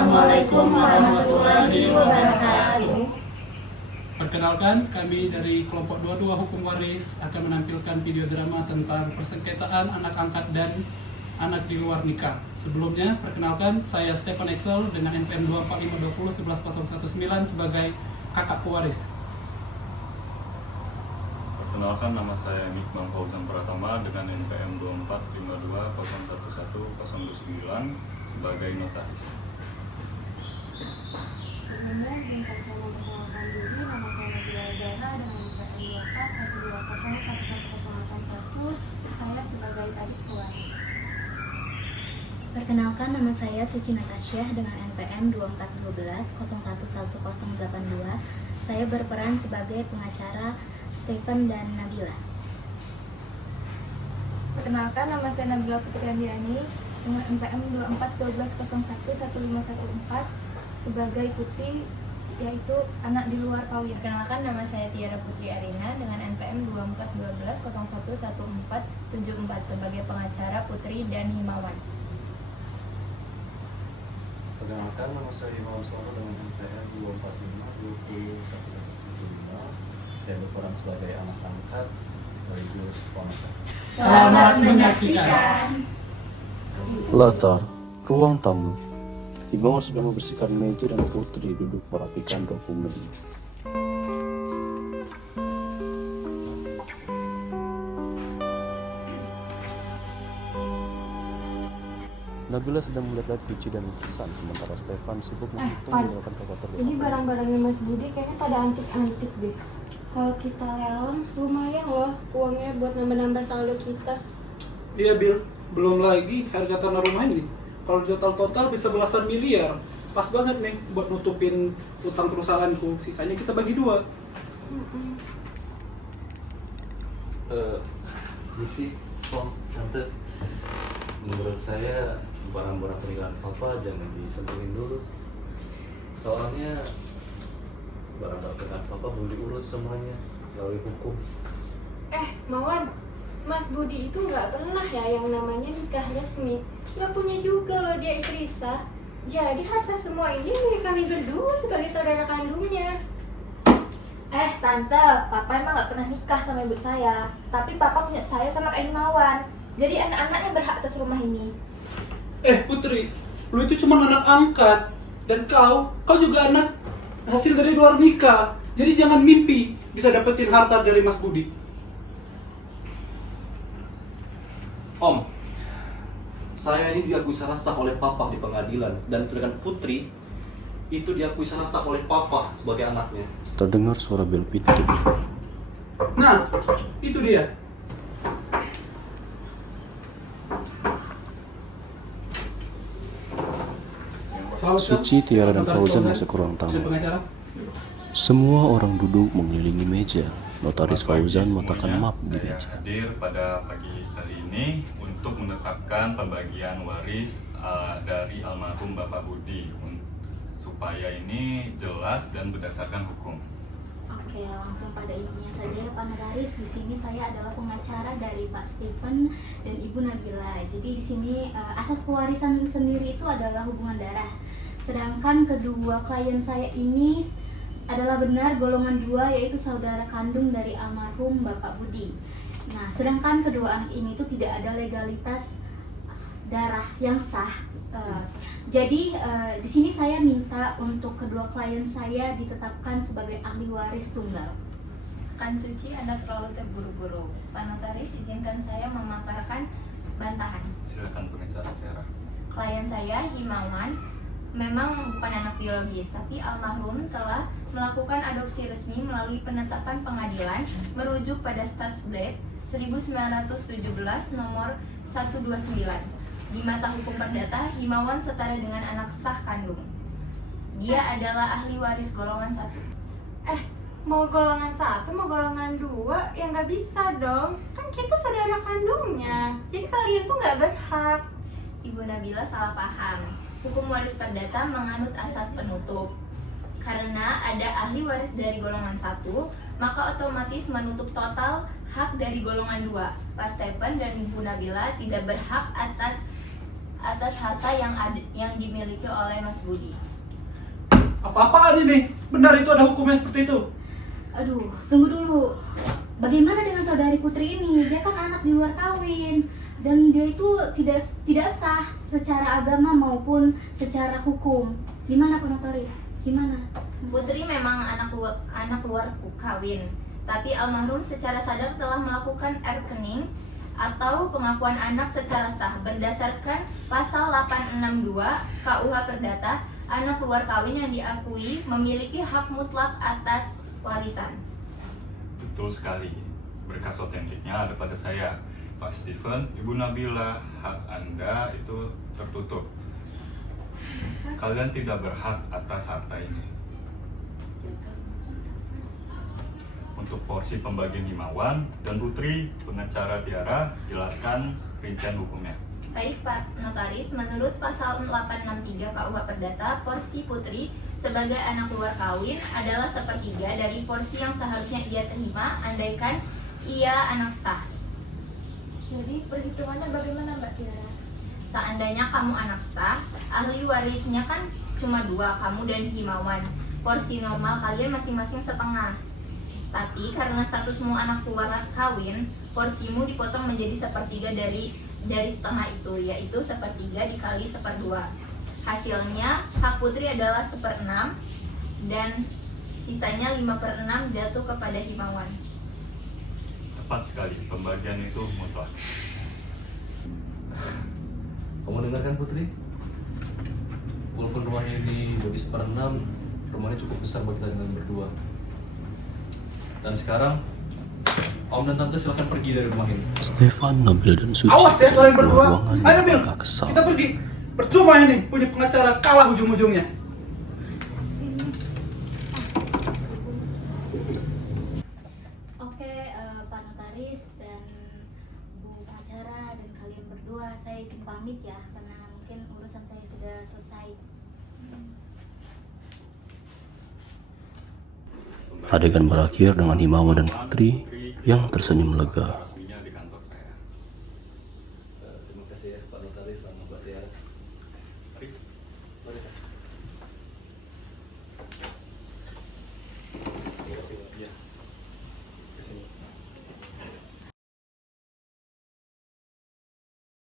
Assalamualaikum warahmatullahi wabarakatuh. Perkenalkan, kami dari kelompok 22 Hukum Waris akan menampilkan video drama tentang persengketaan anak angkat dan anak di luar nikah. Sebelumnya, perkenalkan, saya Stefan Excel dengan NPM 24520111019 sebagai kakak pewaris. Perkenalkan, nama saya Mikbang Fauzan Pratama dengan NPM 24520111029 sebagai notaris. Sebelumnya, singkat saya memperkenalkan diri, nama saya Nabila Zahra dengan NPM 241201111181, saya sebagai adik pewaris. Perkenalkan, nama saya Suci Natasyah dengan NPM 2412011082. Saya berperan sebagai pengacara Stefan dan Nabila. Perkenalkan, nama saya Nabila Putri Andiani dengan NPM 2412011514 sebagai putri, yaitu anak di luar kawin. Perkenalkan, nama saya Tiara Putri Arina dengan NPM 2412011474 sebagai pengacara Putri dan Himawan. Perkenalkan, nama saya Himawan Suara dengan NPM 245201175. Saya berperan sebagai anak angkat sekaligus pengacara. Selamat menyaksikan. Latar, ruang tamu. Himawan sedang membersihkan meja dan Putri duduk merapikan dokumen. Nabila sedang melihat-lihat kunci dan lukisan, sementara Stefan sibuk menghitung menggunakan kalkulator. Ini barang-barangnya Mas Budi kayaknya pada antik-antik deh. Kalau kita lelang, lumayan loh uangnya buat nambah-nambah saldo kita. Iya, Bil. Belum lagi harga tanah rumah ini. Kalau total bisa belasan miliar. Pas banget nih buat nutupin utang perusahaanku. Sisanya kita bagi dua. Misi, Om, Tante. Menurut saya barang-barang pernikahan Papa jangan disentuhin dulu. Soalnya barang-barang pernikahan Papa belum diurus semuanya melalui hukum. Mawan, Mas Budi itu nggak pernah ya yang namanya nikah resmi. Nggak punya juga loh dia istri sah. Jadi harta semua ini milik kami berdua sebagai saudara kandungnya. Tante, Papa emang gak pernah nikah sama ibu saya. Tapi Papa punya saya sama Kak Himawan. Jadi anak-anaknya berhak atas rumah ini. Putri, lu itu cuma anak angkat. Dan kau juga anak hasil dari luar nikah. Jadi jangan mimpi bisa dapetin harta dari Mas Budi. Om, saya ini diakui secara sah oleh Papa di pengadilan, dan sedangkan Putri itu diakui secara sah oleh Papa sebagai anaknya. Terdengar suara bel pintu. Nah, itu dia. Suci, Tiara, dan Fauzan masuk ke ruang tamu. Semua orang duduk mengelilingi meja. Notaris Fauzan meletakkan map di meja. Saya hadir pada pagi hari ini untuk menetapkan pembagian waris dari almarhum Bapak Budi supaya ini jelas dan berdasarkan hukum. Oke, langsung pada intinya saja ya Pak Notaris. Di sini saya adalah pengacara dari Pak Stephen dan Ibu Nabila. Jadi di sini asas pewarisan sendiri itu adalah hubungan darah. Sedangkan kedua klien saya ini adalah benar golongan 2, yaitu saudara kandung dari almarhum Bapak Budi. Nah, sedangkan kedua anak ini itu tidak ada legalitas darah yang sah. Jadi di sini saya minta untuk kedua klien saya ditetapkan sebagai ahli waris tunggal. Kan Suci, Anda terlalu terburu-buru. Pak Notaris, izinkan saya memaparkan bantahan. Silakan pengacara Tiara. Klien saya, Himawan, memang bukan anak biologis, tapi almarhum telah melakukan adopsi resmi melalui penetapan pengadilan merujuk pada Statsblad 1917 nomor 129. Di mata hukum perdata, Himawan setara dengan anak sah kandung. Dia adalah ahli waris golongan 1. Mau golongan 1, mau golongan 2, ya nggak bisa dong. Kan kita saudara kandungnya. Jadi kalian tuh nggak berhak. Ibu Nabila salah paham. Hukum waris perdata menganut asas penutup. Karena ada ahli waris dari golongan 1, maka otomatis menutup total hak dari golongan 2. Pak Stephen dan Ibu Nabila tidak berhak atas atas harta yang dimiliki oleh Mas Budi. Apa-apaan ini? Benar itu ada hukumnya seperti itu? Aduh, tunggu dulu. Bagaimana dengan saudari Putri ini? Dia kan anak di luar kawin dan dia itu tidak sah secara agama maupun secara hukum. Gimana Pak Notaris? Gimana? Putri memang anak luar kawin, tapi almarhum secara sadar telah melakukan rekening atau pengakuan anak secara sah berdasarkan pasal 862 KUH Perdata. Anak luar kawin yang diakui memiliki hak mutlak atas warisan. Betul sekali. Berkas otentiknya ada pada saya. Pak Stephen, Ibu Nabila, hak Anda itu tertutup. Kalian tidak berhak atas harta ini. Untuk porsi pembagian Himawan dan Putri, pengacara Tiara, jelaskan rincian hukumnya. Baik Pak Notaris, menurut pasal 863 KUH Perdata, porsi Putri sebagai anak luar kawin adalah sepertiga dari porsi yang seharusnya ia terima andaikan ia anak sah. Jadi perhitungannya bagaimana Mbak Tiara? Seandainya kamu anak sah, ahli warisnya kan cuma 2, kamu dan Himawan. Porsi normal kalian masing-masing setengah. Tapi karena statusmu anak luar kawin, porsimu dipotong menjadi sepertiga dari setengah itu, yaitu sepertiga dikali 1/2. Hasilnya hak Putri adalah 1/6 dan sisanya 5/6 jatuh kepada Himawan. Tepat sekali, pembagian itu mutlak. Kamu dengarkan Putri? Walaupun rumahnya ini bagi 1/6, rumahnya cukup besar buat kita dengan berdua. Dan sekarang Om dan Tante silakan pergi dari rumah ini. Stefan, Nabil, dan Suci Awas ya kalian keluar berdua. ruangan Ayo dengan Bil, agak kesal. kita pergi. Percuma ini, punya pengacara kalah ujung-ujungnya. Oke, Pak Notaris dan Bu Pengacara dan kalian berdua, saya izin pamit ya karena mungkin urusan saya sudah selesai. Adegan berakhir dengan Himawan dan Putri yang tersenyum lega